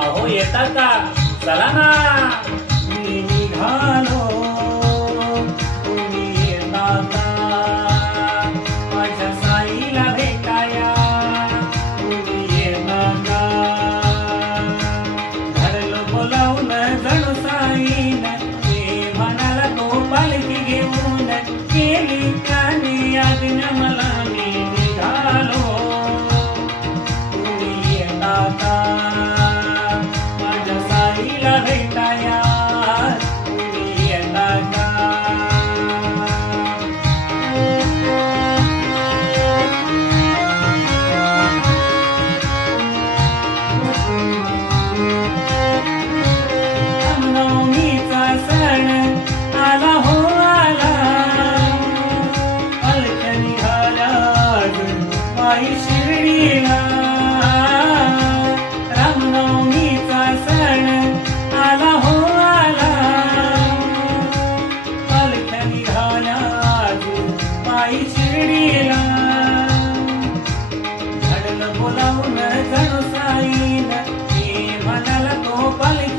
अहो येता का? चला ना. मी निघालो तुम्ही येता का? माझ्या साईला भेटाया तुम्ही येता का? घडलं बोलावून जणू साईन ते म्हणाला तो पालखी घेऊन केली त्याने आज्ञा मला. मी निघालो तुम्ही येता का? माझ्या साईला भेटाया तुम्ही येता का? रामनवमीचा सण आला हो आला, पालख्या निघाल्या आज माई शिर्डीला. रामनवमीचा सण आला हो आला, पालख्या निघाल्या आज माई शिर्डीला. घडलं बोलावून जणू साईन ते म्हणाला तो पालखी